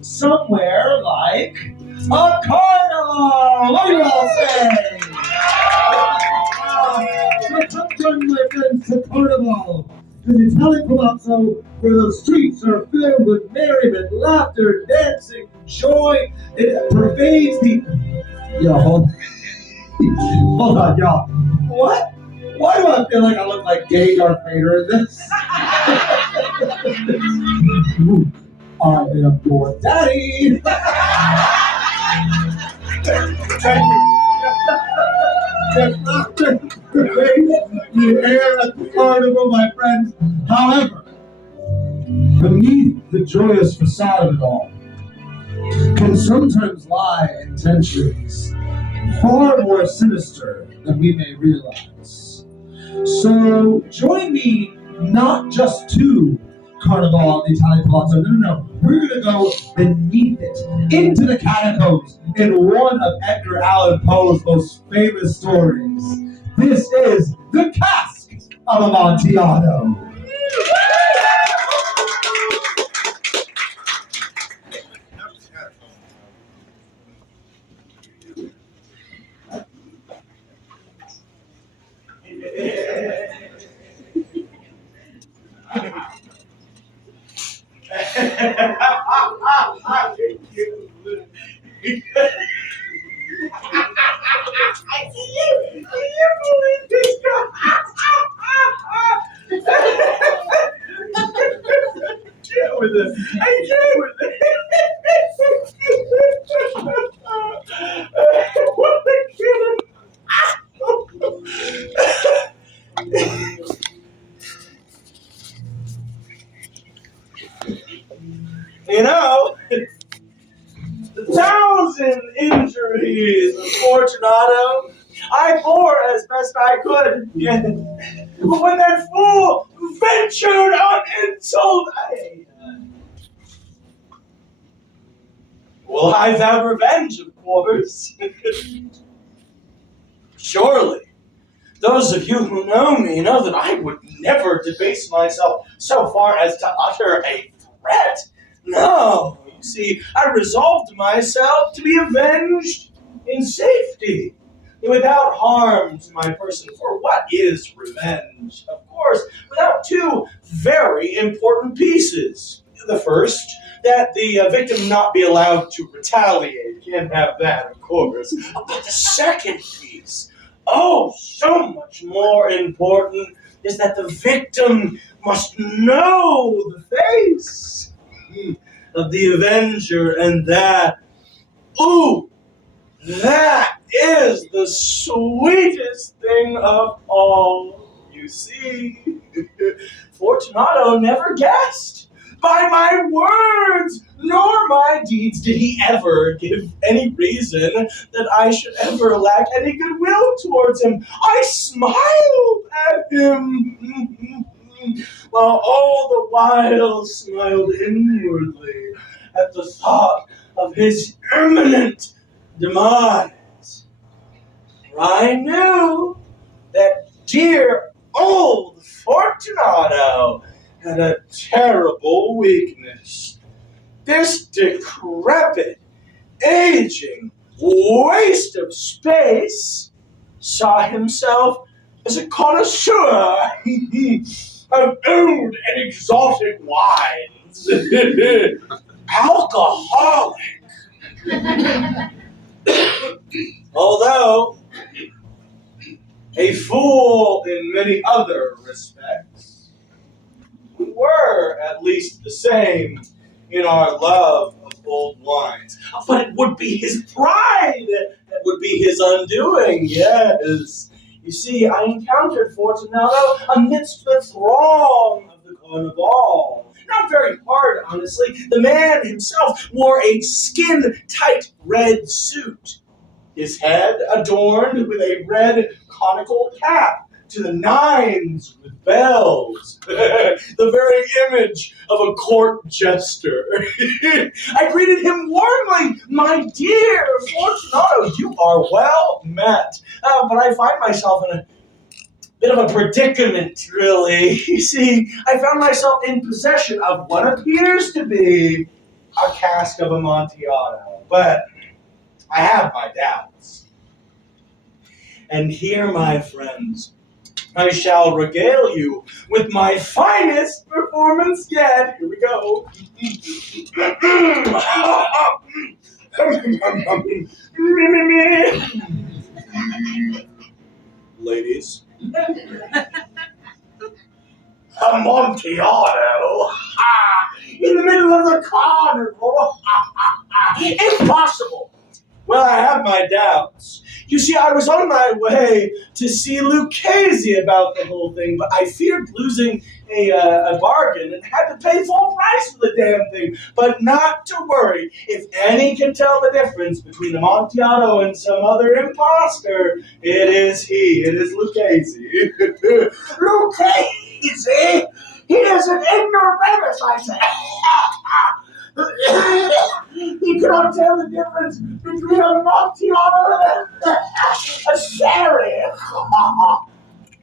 somewhere like a carnival. What do you all say? So come join my friends to carnival, the Italian palazzo, where the streets are filled with merriment, laughter, dancing, joy. It pervades the. Yo, hold on, y'all. What? Why do I feel like I look like gay Darth Vader in this? I am your daddy. Thank you. The air at the carnival, my friends. However, beneath the joyous facade of it all can sometimes lie intentions far more sinister than we may realize. So join me not just to Carnival on the Italian Palazzo. No. We're going to go beneath it, into the catacombs, in one of Edgar Allen Poe's most famous stories. This is the Cask of Amontillado. You know, 1,000 injuries of Fortunato I bore as best I could. But when that fool ventured on insult, well, I vowed revenge, of course. Surely, those of you who know me know that I would never debase myself so far as to utter a threat. No, you see, I resolved myself to be avenged in safety, without harm to my person. For what is revenge? Of course, without two very important pieces. The first, that the victim not be allowed to retaliate. Can't have that, of course. But the second piece, oh, so much more important, is that the victim must know the face of the avenger, and that, ooh, that is the sweetest thing of all. You see, Fortunato never guessed. By my words nor my deeds did he ever give any reason that I should ever lack any goodwill towards him. I smiled at him, while all the while smiled inwardly at the thought of his imminent demise. For I knew that dear old Fortunato had a terrible weakness. This decrepit, aging waste of space saw himself as a connoisseur of old and exotic wines, alcoholic. Although a fool in many other respects, we were at least the same in our love of old wines. But it would be his pride that would be his undoing, yes. You see, I encountered Fortunato amidst the throng of the Carnival. Not very hard, honestly. The man himself wore a skin-tight red suit, his head adorned with a red conical cap to the nines with bells, the very image of a court jester. I greeted him warmly. My dear Fortunato, you are well met. But I find myself in a bit of a predicament, really. You see, I found myself in possession of what appears to be a cask of Amontillado, but I have my doubts. And here, my friends, I shall regale you with my finest performance yet. Here we go. Ladies. Amontillado? In the middle of the carnival? Impossible! Well, I have my doubts. You see, I was on my way to see Lucchese about the whole thing, but I feared losing a bargain and had to pay full price for the damn thing. But not to worry. If any can tell the difference between Amontillado and some other imposter, it is he. It is Lucchese. Lucchese? He is an ignoramus, I say. He cannot tell the difference between a Amontillado and a sherry.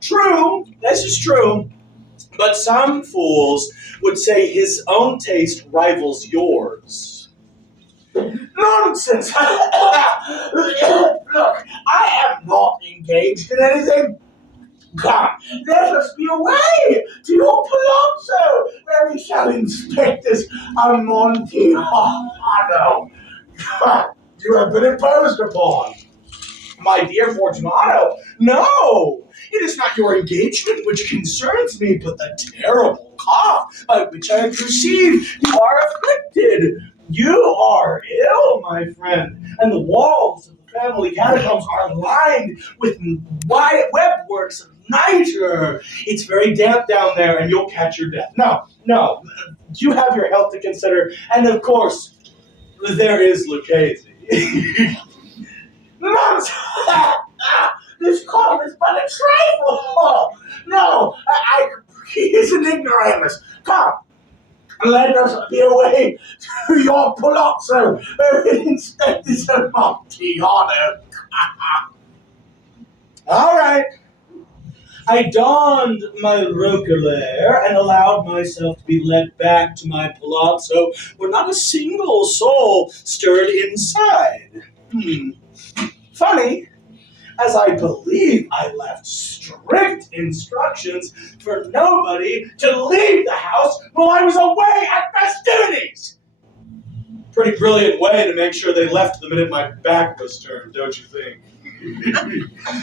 True, this is true. But some fools would say his own taste rivals yours. Nonsense! Look, I am not engaged in anything. Come, let us be away to your palazzo, where we shall inspect this Amontillado. You have been imposed upon. My dear Fortunato, no! It is not your engagement which concerns me, but the terrible cough by which I perceive you are afflicted. You are ill, my friend, and the walls of the family catacombs are lined with webworks of nitre. It's very damp down there, and you'll catch your death. No, you have your health to consider, and of course, there is Lucchese. Nonsense! This cough is but a trifle. No, he is an ignoramus. Come, let us be away to your palazzo, where we inspect this Amontillado. All right. I donned my roquelaire and allowed myself to be led back to my palazzo, where not a single soul stirred inside. Funny, as I believe I left strict instructions for nobody to leave the house while I was away at festivities. Pretty brilliant way to make sure they left the minute my back was turned, don't you think?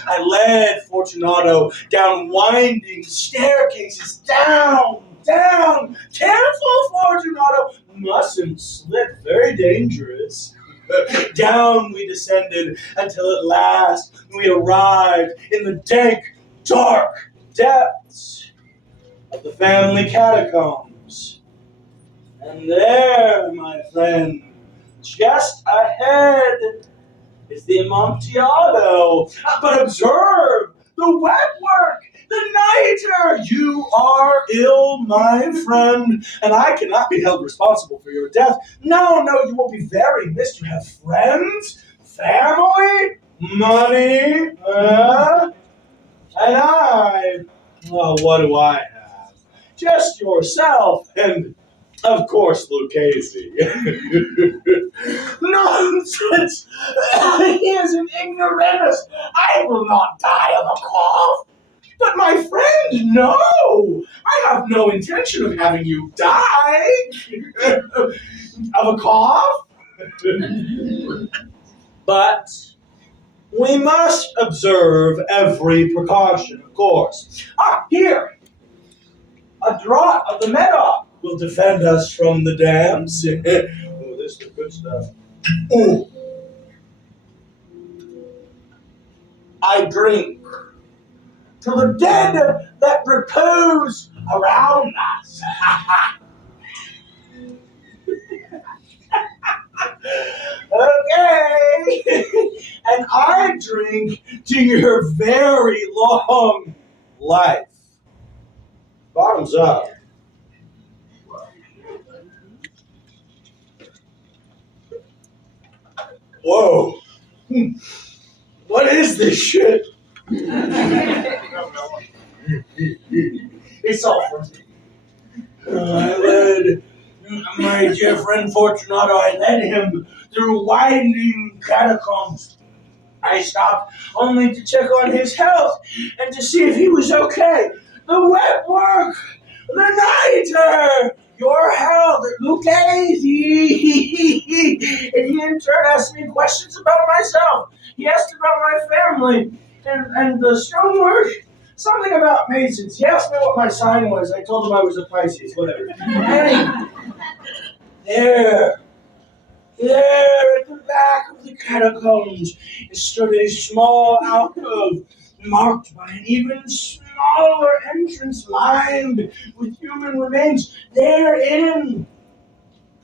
I led Fortunato down winding staircases, down. Careful, Fortunato, mustn't slip, very dangerous. Down we descended until at last we arrived in the dank, dark depths of the family catacombs. And there, my friend, just ahead is the Amontillado. But observe the wetwork, the nitre. You are ill, my friend, and I cannot be held responsible for your death. No, you will be very missed. You have friends, family, money, and I. Well, what do I have? Just yourself and, of course, Lucchese. Nonsense! He is an ignoramus. I will not die of a cough. But my friend, no! I have no intention of having you die of a cough. But we must observe every precaution, of course. Here! A draught of the Medoc will defend us from the damps. Oh, this is good stuff. Ooh. I drink to the dead that repose around us. Okay. And I drink to your very long life. Bottoms up. Whoa. What is this shit? It's all for me. I led my dear friend Fortunato, I led him through winding catacombs. I stopped only to check on his health and to see if he was okay. The wet work, the nighter, your health, Lucchese. And he in turn asked me questions about myself. He asked about my family and the stonework. Something about Masons. He asked me what my sign was. I told him I was a Pisces, whatever. And there at the back of the catacombs, stood a small alcove marked by an even smaller entrance lined with human remains. Therein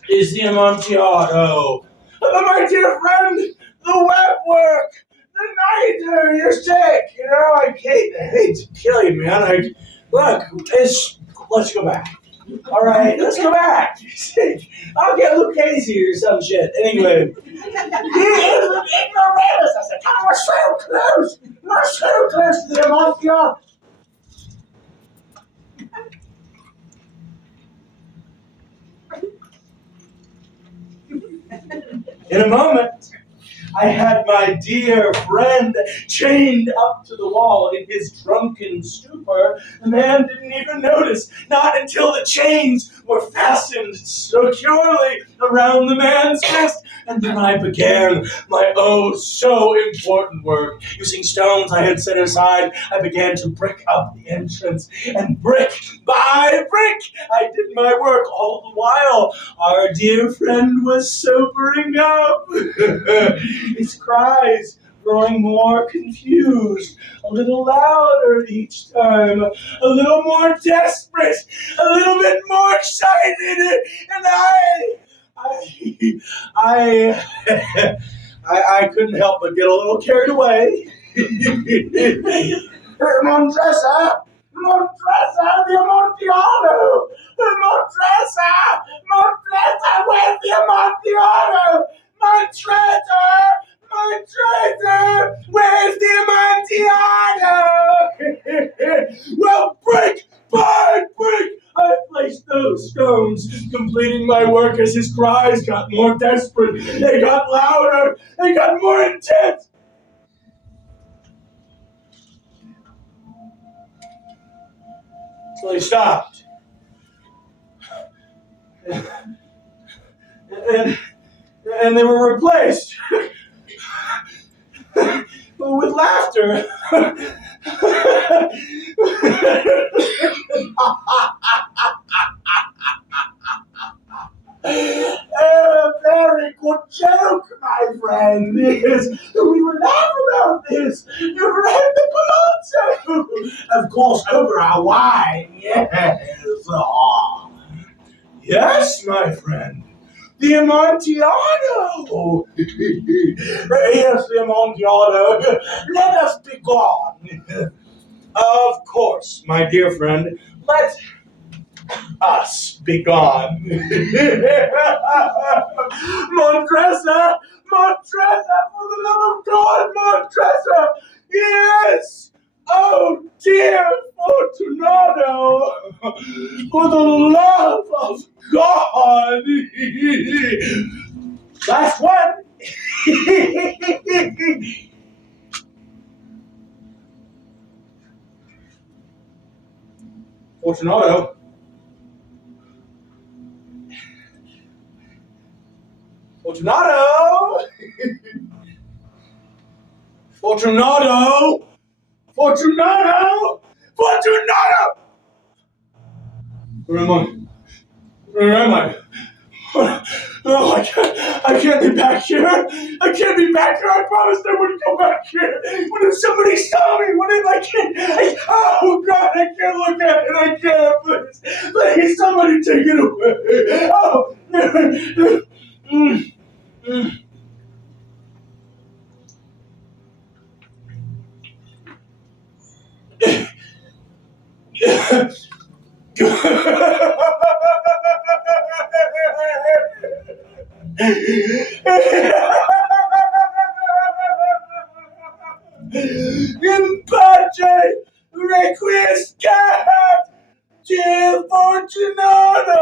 is the Amontillado. My dear friend, the wet work, the nighter, you're sick. You know, I hate to kill you, man. Let's go back. All right, let's go back. I'll get Lucchese or some shit. Anyway, he is an ignoramus. I said, God, we're so close. We're so close to the Amontillado. In a moment, I had my dear friend chained up to the wall in his drunken stupor. The man didn't even notice, not until the chains were fastened securely around the man's wrist. And then I began my oh so important work. Using stones I had set aside, I began to brick up the entrance. And brick by brick, I did my work. All the while, our dear friend was sobering up. His cries growing more confused, a little louder each time, a little more desperate, a little bit more excited, and I couldn't help but get a little carried away. Montresa, the Amontillado! Montresa, where's the Amontillado? My traitor, where's the Amontillado? Well, brick by brick, I placed those stones, completing my work as his cries got more desperate. They got louder, they got more intense. So they stopped. And they were replaced with laughter. A very good joke, my friend. Yes, we will laugh about this. You've read the palazzo. Of course, over our wine. Yes. Yes, my friend. The Amontillado! Yes, the Amontillado. Let us be gone. Of course, my dear friend. Let us be gone. Montresa! Montresa! For the love of God, Montresa! Yes! Oh, dear Fortunato! For the love of God! Last one! Fortunato! Fortunato! Fortunato! Fortunato! Fortunato! Where am I? Where am I? Oh, I can't be back here. I can't be back here. I promised I wouldn't go back here. What if somebody saw me? What if oh, God, I can't look at it. I can't. Please, somebody take it away. Oh. In pace requiescat, dear Fortunato.